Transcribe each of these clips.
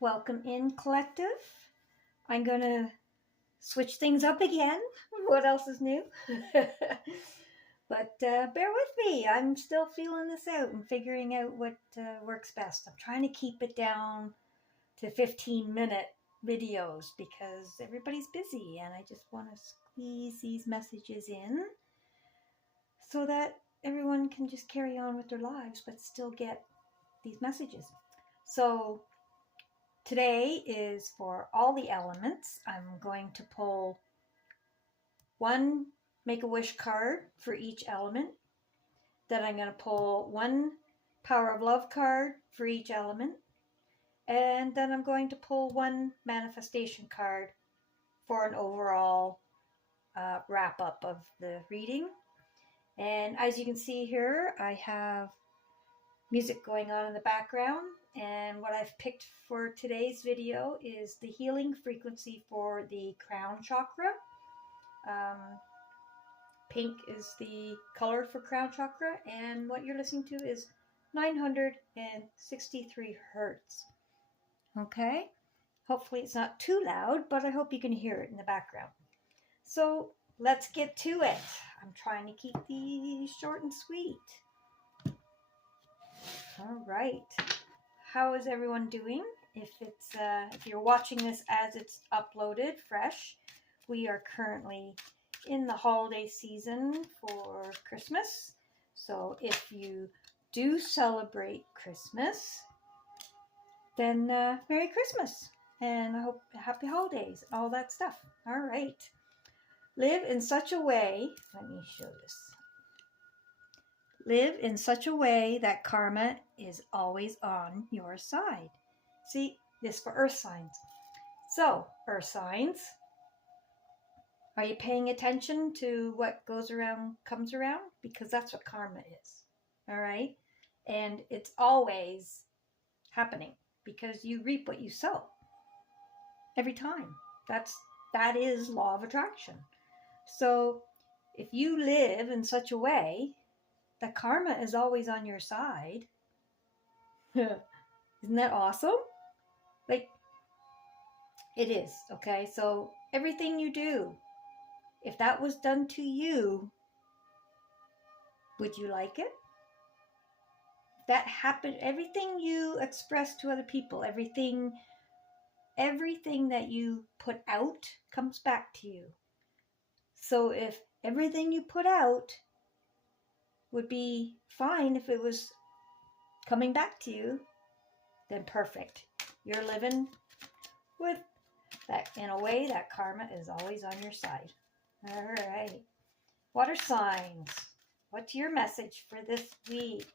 Welcome in, collective. I'm going to switch things up again. What else is new? But bear with me. I'm still feeling this out and figuring out what works best. I'm trying to keep it down to 15-minute videos because everybody's busy and I just want to squeeze these messages in so that everyone can just carry on with their lives but still get these messages. So today is for all the elements. I'm going to pull one Make-A-Wish card for each element. Then I'm going to pull one Power of Love card for each element. And then I'm going to pull one manifestation card for an overall wrap up of the reading. And as you can see here, I have music going on in the background. And what I've picked for today's video is the healing frequency for the crown chakra. Pink is the color for crown chakra, and what you're listening to is 963 hertz. Okay, hopefully it's not too loud, but I hope you can hear it in the background. So let's get to it. I'm trying to keep these short and sweet. All right, how is everyone doing? If you're watching this as it's uploaded fresh, we are currently in the holiday season for Christmas. So if you do celebrate Christmas, then Merry Christmas and I hope happy holidays, all that stuff. All right. Live in such a way, let me show this. Live in such a way that karma is always on your side. See, this for earth signs. So, earth signs, are you paying attention to what goes around comes around? Because that's what karma is. All right? And it's always happening because you reap what you sow. Every time. That is law of attraction. So if you live in such a way that karma is always on your side, isn't that awesome? Like, it is, okay? So everything you do, if that was done to you, would you like it? That happened, everything you express to other people, everything that you put out comes back to you. So if everything you put out would be fine if it was coming back to you, then perfect. You're living with that in a way that karma is always on your side. All right. Water signs. What's your message for this week?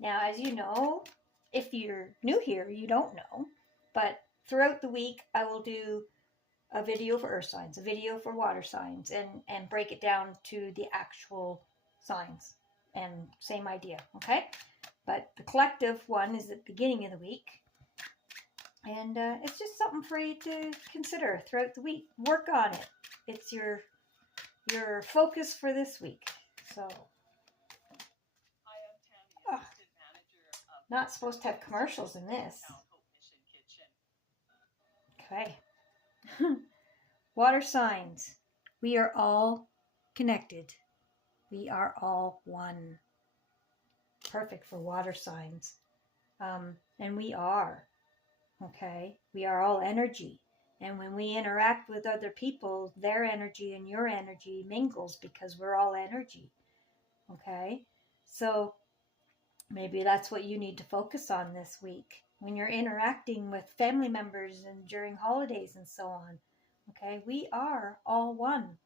Now, as you know, if you're new here, you don't know, but throughout the week, I will do a video for earth signs, a video for water signs, and break it down to the actual signs. And same idea, okay? But the collective one is at the beginning of the week. And it's just something for you to consider throughout the week. Work on it. It's your focus for this week. So, not supposed to have commercials in this. Okay. Water signs. We are all connected. We are all one. Perfect for water signs. And we are. Okay. We are all energy. And when we interact with other people, their energy and your energy mingles because we're all energy. Okay. So maybe that's what you need to focus on this week when you're interacting with family members and during holidays and so on. Okay, we are all one.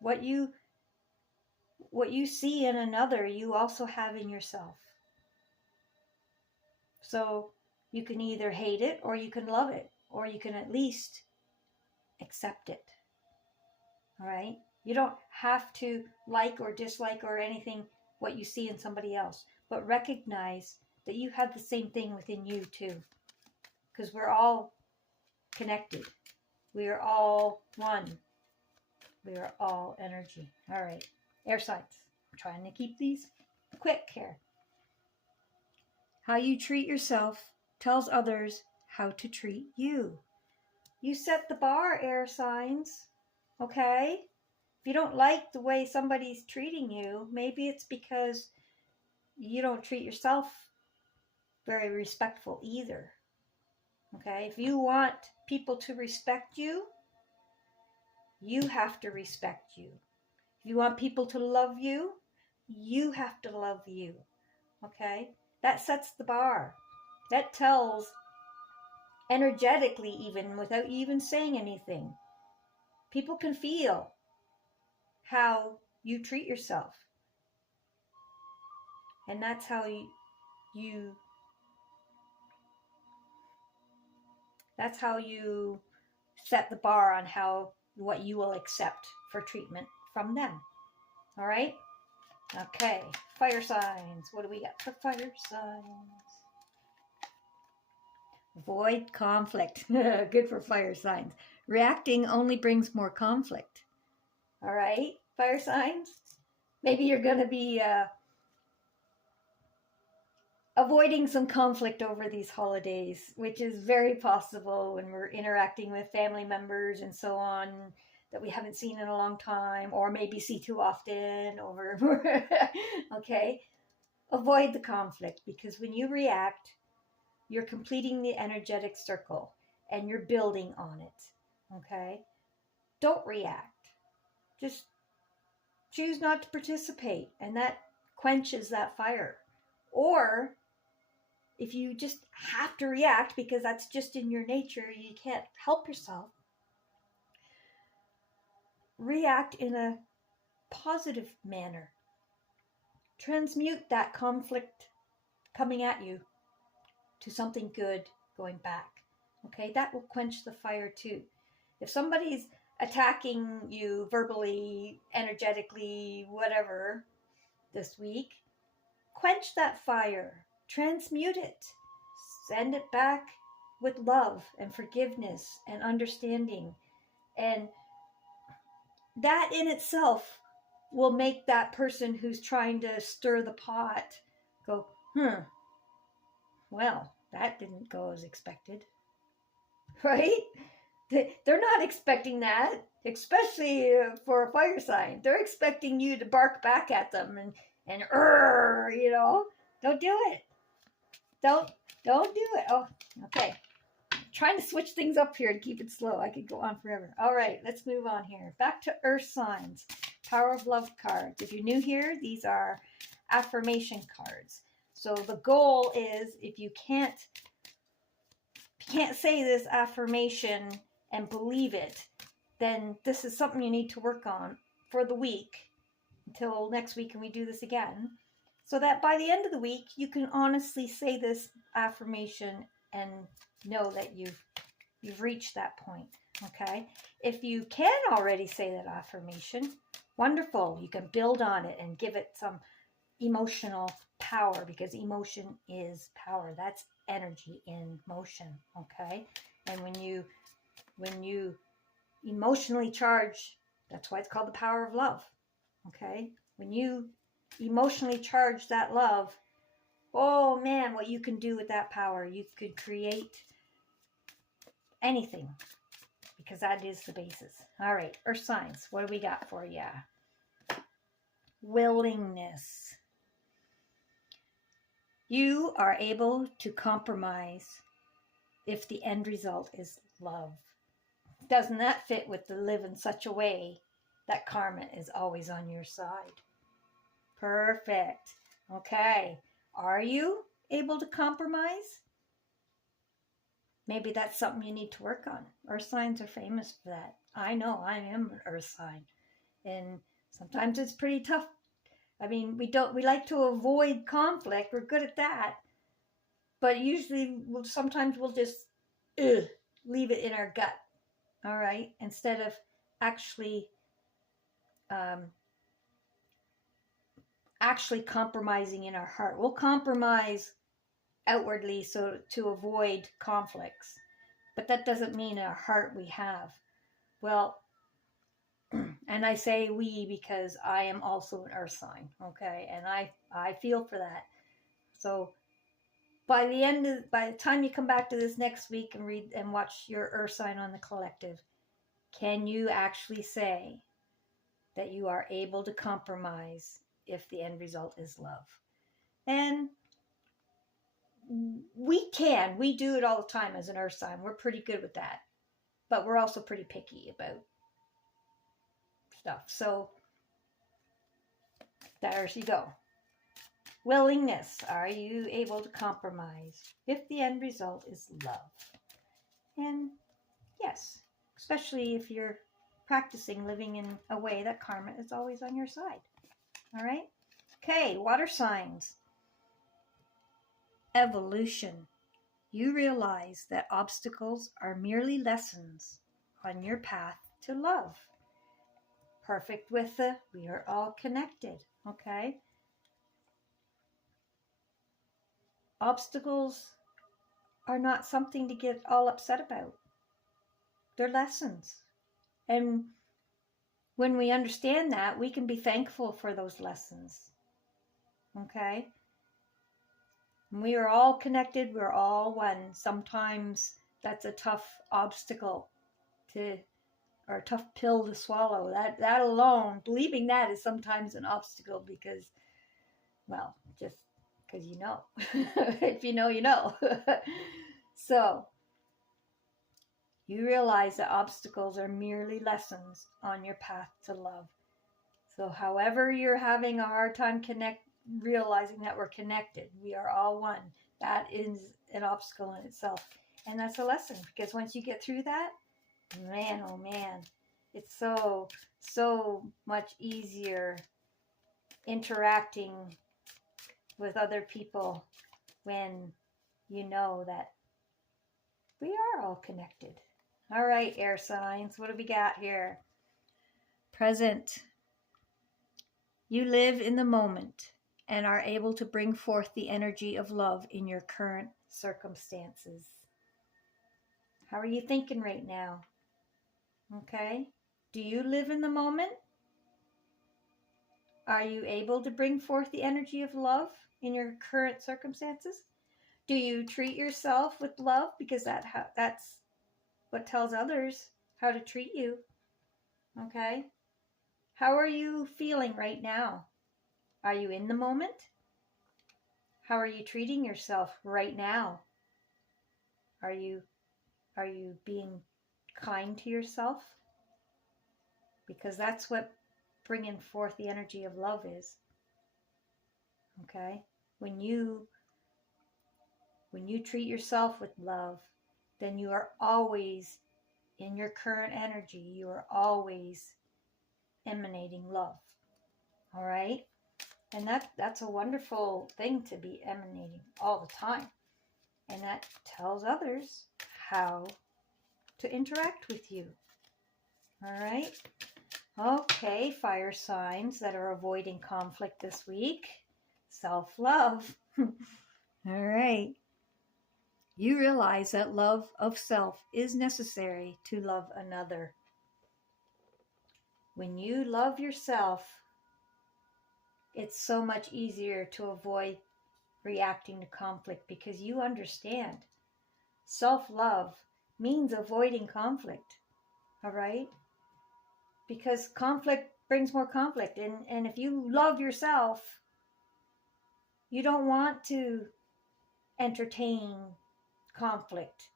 What you see in another, you also have in yourself. So you can either hate it or you can love it, or you can at least accept it. All right? You don't have to like or dislike or anything what you see in somebody else, but recognize that you have the same thing within you too, because we're all connected. We are all one. We are all energy. All right, air signs. I'm trying to keep these quick here. How you treat yourself tells others how to treat you. You set the bar, air signs, okay? If you don't like the way somebody's treating you, maybe it's because you don't treat yourself very respectful either, okay? If you want people to respect you, you have to respect you. If you want people to love you, you have to love you, okay? That sets the bar. That tells energetically, even without you even saying anything. People can feel how you treat yourself. And that's how you that's how you set the bar on what you will accept for treatment from them. All right? Okay, fire signs. What do we got for fire signs? Avoid conflict. Good for fire signs. Reacting only brings more conflict. All right, fire signs? Maybe you're going to be avoiding some conflict over these holidays, which is very possible when we're interacting with family members and so on that we haven't seen in a long time, or maybe see too often, or okay? Avoid the conflict, because when you react, you're completing the energetic circle and you're building on it, okay? Don't react. Just choose not to participate, and that quenches that fire. Or if you just have to react because that's just in your nature, you can't help yourself, react in a positive manner. Transmute that conflict coming at you to something good going back. Okay, that will quench the fire too. If somebody's attacking you verbally, energetically, whatever, this week, quench that fire. Transmute it. Send it back with love and forgiveness and understanding. And that in itself will make that person who's trying to stir the pot go, well, that didn't go as expected. Right? They're not expecting that, especially for a fire sign. They're expecting you to bark back at them and don't do it. Don't do it. Oh, okay. I'm trying to switch things up here to keep it slow. I could go on forever. All right, let's move on here. Back to earth signs. Power of Love cards. If you're new here, these are affirmation cards. So the goal is, if you can't say this affirmation and believe it, then this is something you need to work on for the week until next week and we do this again, so that by the end of the week you can honestly say this affirmation and know that you've reached that point. Okay, if you can already say that affirmation, wonderful. You can build on it and give it some emotional power, because emotion is power. That's energy in motion. Okay, and when you emotionally charge, that's why it's called the power of love. Okay, when you emotionally charge that love, oh man, what you can do with that power. You could create anything, because that is the basis. All right, earth signs, what do we got for you? Willingness. You are able to compromise if the end result is love. Doesn't that fit with the live in such a way that karma is always on your side? Perfect. Okay. Are you able to compromise? Maybe that's something you need to work on. Earth signs are famous for that. I know I am an earth sign. And sometimes it's pretty tough. I mean, we like to avoid conflict. We're good at that. But usually sometimes we'll just leave it in our gut. All right, instead of actually compromising in our heart. We'll compromise outwardly so to avoid conflicts, but that doesn't mean in our heart we have. Well, and I say we because I am also an earth sign, okay, and I feel for that. So, by the time you come back to this next week and read and watch your earth sign on the collective, can you actually say that you are able to compromise if the end result is love? And we do it all the time as an earth sign. We're pretty good with that, but we're also pretty picky about stuff. So there you go. Willingness. Are you able to compromise if the end result is love? And yes, especially if you're practicing living in a way that karma is always on your side. All right? Okay, water signs. Evolution. You realize that obstacles are merely lessons on your path to love. Perfect with the we are all connected. Okay? Obstacles are not something to get all upset about. They're lessons. And when we understand that, we can be thankful for those lessons. Okay? We are all connected. We're all one. Sometimes that's a tough obstacle or a tough pill to swallow. That alone, believing that is sometimes an obstacle because, well, just because you know. If you know, you know. So, you realize that obstacles are merely lessons on your path to love. So however you're having a hard time realizing that we're connected, we are all one. That is an obstacle in itself. And that's a lesson, because once you get through that, man, oh man, it's so much easier interacting with other people when you know that we are all connected. All right, air signs, what do we got here? Present. You live in the moment and are able to bring forth the energy of love in your current circumstances. How are you thinking right now? Okay. Do you live in the moment? Are you able to bring forth the energy of love in your current circumstances? Do you treat yourself with love? Because that's what tells others how to treat you. Okay. How are you feeling right now? Are you in the moment? How are you treating yourself right now? Are you being kind to yourself? Because that's what bringing forth the energy of love is. Okay? When you treat yourself with love, then you are always in your current energy. You are always emanating love. All right? And that's a wonderful thing to be emanating all the time. And that tells others how to interact with you. All right? Okay, fire signs that are avoiding conflict this week. Self-love. All right. You realize that love of self is necessary to love another. When you love yourself, it's so much easier to avoid reacting to conflict because you understand. Self-love means avoiding conflict. All right? Because conflict brings more conflict. And if you love yourself, you don't want to entertain conflict.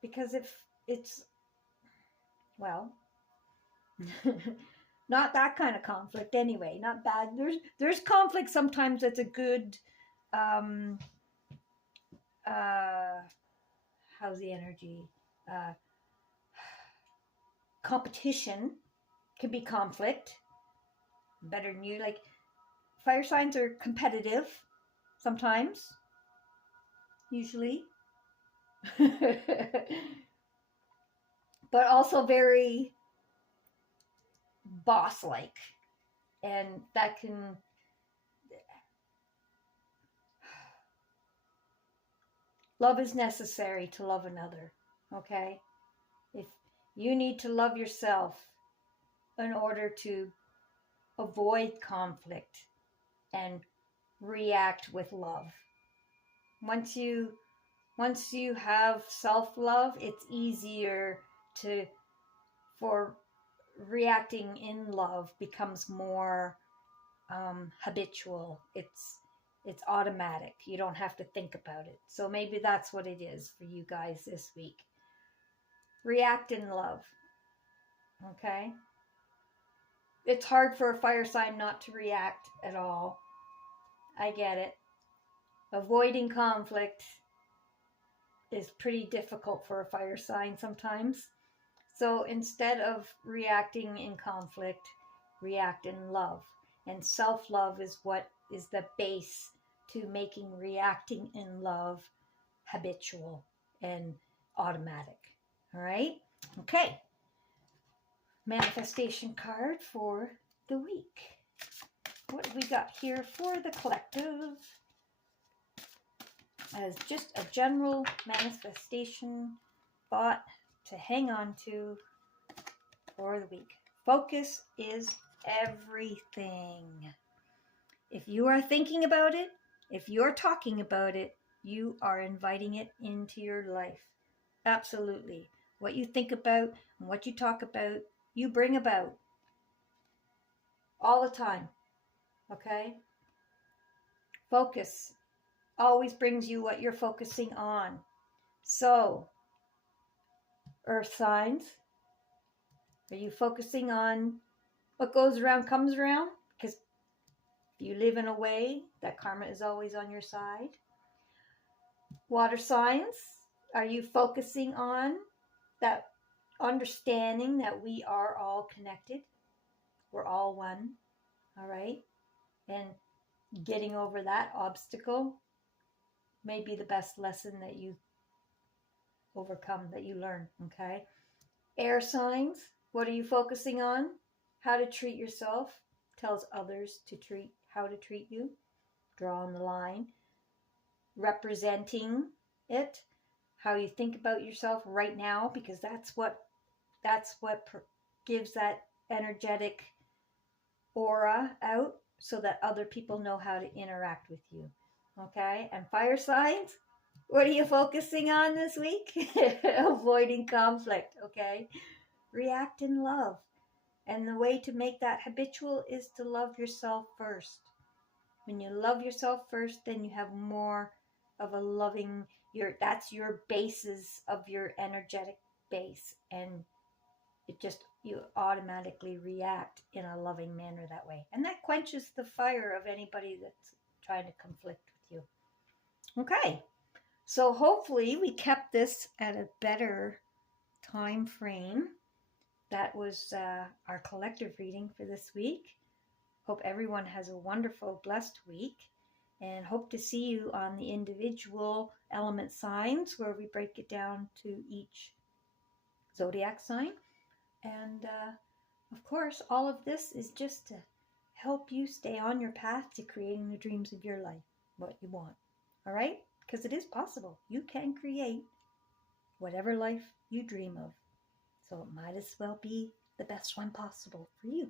Because if it's, well, not that kind of conflict anyway, not bad. There's conflict sometimes that's a good, how's the energy? Competition can be conflict. Better than you. Like, fire signs are competitive sometimes, usually. But also very boss-like. And that can... Love is necessary to love another, okay? If you need to love yourself in order to avoid conflict and react with love, Once you have self-love, it's easier for reacting in love becomes more habitual. It's automatic. You don't have to think about it. So maybe that's what it is for you guys this week. React in love. Okay? It's hard for a fire sign not to react at all. I get it. Avoiding conflict is pretty difficult for a fire sign sometimes. So instead of reacting in conflict, react in love. And self-love is what is the base to making reacting in love habitual and automatic. All right? Okay. Manifestation card for the week. What do we got here for the collective? As just a general manifestation thought to hang on to for the week. Focus is everything. If you are thinking about it, if you're talking about it, you are inviting it into your life. Absolutely. What you think about and what you talk about, you bring about all the time. Okay? Focus always brings you what you're focusing on. So, earth signs, are you focusing on what goes around comes around? Because if you live in a way, that karma is always on your side. Water signs, are you focusing on that understanding that we are all connected? We're all one, all right? And getting over that obstacle may be the best lesson that you overcome, that you learn, okay? Air signs, what are you focusing on? How to treat yourself tells others how to treat you. Draw on the line. Representing it, how you think about yourself right now, because that's what gives that energetic aura out so that other people know how to interact with you. Okay? And fire signs, what are you focusing on this week? Avoiding conflict, okay? React in love. And the way to make that habitual is to love yourself first. When you love yourself first, then you have more of a loving, that's your basis of your energetic base. And you automatically react in a loving manner that way. And that quenches the fire of anybody that's trying to conflict with you. Okay. So hopefully we kept this at a better time frame. That was our collective reading for this week. Hope everyone has a wonderful, blessed week, and hope to see you on the individual element signs where we break it down to each zodiac sign. And of course, all of this is just to help you stay on your path to creating the dreams of your life, what you want. All right? Because it is possible. You can create whatever life you dream of. So it might as well be the best one possible for you.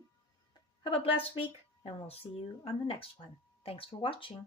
Have a blessed week, and we'll see you on the next one. Thanks for watching.